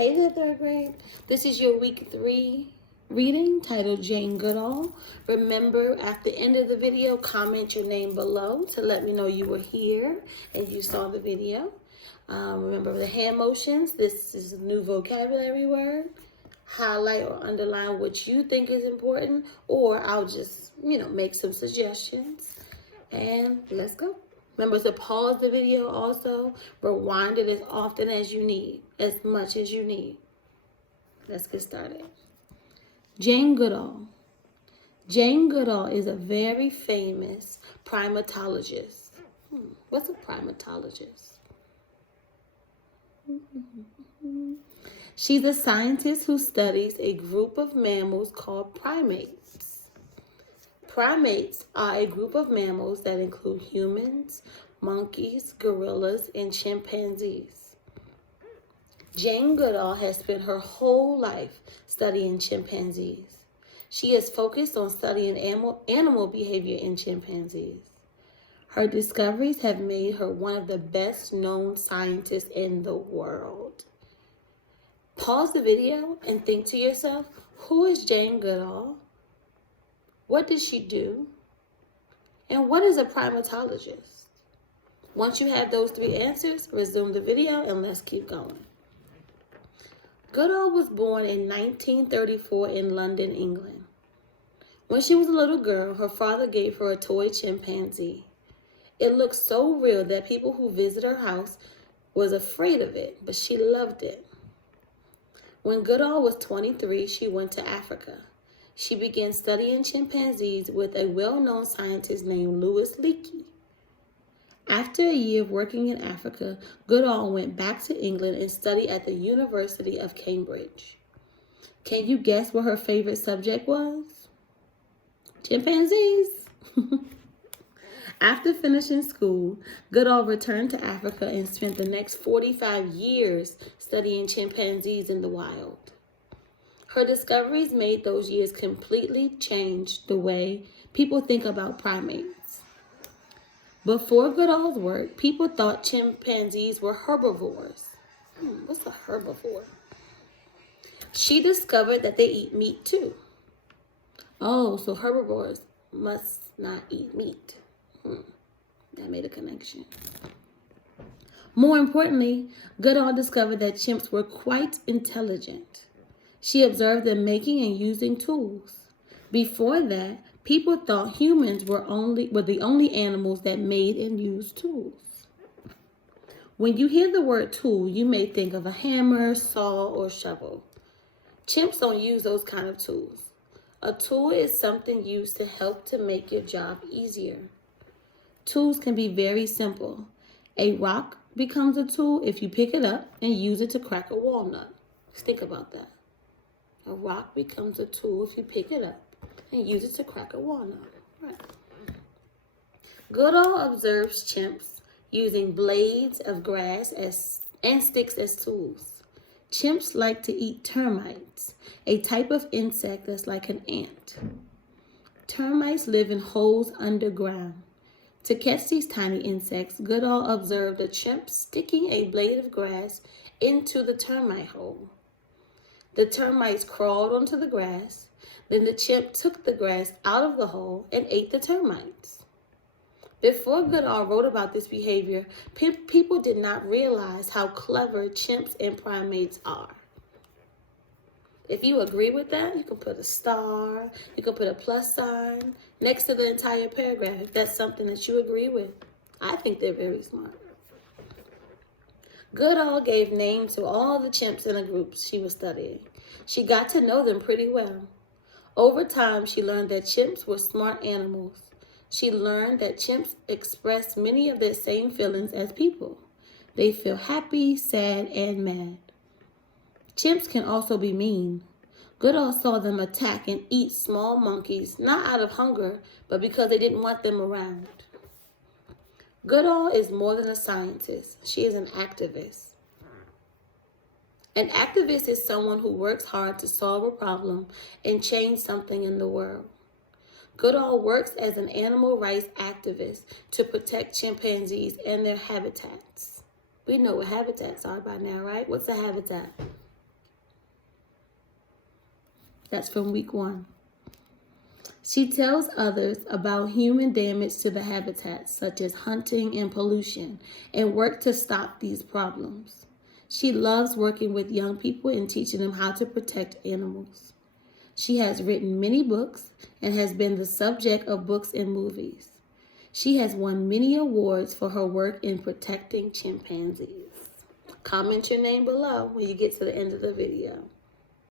Hey there, third grade. This is your week 3 reading titled Jane Goodall. Remember, at the end of the video, comment your name below to let me know you were here and you saw the video. Remember the hand motions. This is a new vocabulary word. Highlight or underline what you think is important, or I'll just, make some suggestions. And let's go. Remember to pause the video also. Rewind it as often as you need, as much as you need. Let's get started. Jane Goodall. Jane Goodall is a very famous primatologist. What's a primatologist? She's a scientist who studies a group of mammals called primates. Primates are a group of mammals that include humans, monkeys, gorillas, and chimpanzees. Jane Goodall has spent her whole life studying chimpanzees. She has focused on studying animal behavior in chimpanzees. Her discoveries have made her one of the best-known scientists in the world. Pause the video and think to yourself, who is Jane Goodall? What does she do? And what is a primatologist? Once you have those 3 answers, resume the video and let's keep going. Goodall was born in 1934 in London, England. When she was a little girl, her father gave her a toy chimpanzee. It looked so real that people who visit her house was afraid of it, but she loved it. When Goodall was 23, she went to Africa. She began studying chimpanzees with a well-known scientist named Louis Leakey. After a year of working in Africa, Goodall went back to England and studied at the University of Cambridge. Can you guess what her favorite subject was? Chimpanzees. After finishing school, Goodall returned to Africa and spent the next 45 years studying chimpanzees in the wild. Her discoveries made those years completely change the way people think about primates. Before Goodall's work, people thought chimpanzees were herbivores. What's a herbivore? She discovered that they eat meat too. Oh, so herbivores must not eat meat. That made a connection. More importantly, Goodall discovered that chimps were quite intelligent. She observed them making and using tools. Before that, people thought humans were the only animals that made and used tools. When you hear the word tool, you may think of a hammer, saw, or shovel. Chimps don't use those kind of tools. A tool is something used to help to make your job easier. Tools can be very simple. A rock becomes a tool if you pick it up and use it to crack a walnut. Just think about that. A rock becomes a tool if you pick it up and use it to crack a walnut. Right. Goodall observes chimps using blades of grass and sticks as tools. Chimps like to eat termites, a type of insect that's like an ant. Termites live in holes underground. To catch these tiny insects, Goodall observed a chimp sticking a blade of grass into the termite hole. The termites crawled onto the grass. Then the chimp took the grass out of the hole and ate the termites. Before Goodall wrote about this behavior, people did not realize how clever chimps and primates are. If you agree with that, you can put a star, you can put a plus sign next to the entire paragraph if that's something that you agree with. I think they're very smart. Goodall gave names to all the chimps in the groups she was studying. She got to know them pretty well. Over time, she learned that chimps were smart animals. She learned that chimps express many of their same feelings as people. They feel happy, sad, and mad. Chimps can also be mean. Goodall saw them attack and eat small monkeys, not out of hunger, but because they didn't want them around. Goodall is more than a scientist. She is an activist. An activist is someone who works hard to solve a problem and change something in the world. Goodall works as an animal rights activist to protect chimpanzees and their habitats. We know what habitats are by now, right? What's a habitat? That's from week 1. She tells others about human damage to the habitats, such as hunting and pollution, and work to stop these problems. She loves working with young people and teaching them how to protect animals. She has written many books and has been the subject of books and movies. She has won many awards for her work in protecting chimpanzees. Comment your name below when you get to the end of the video.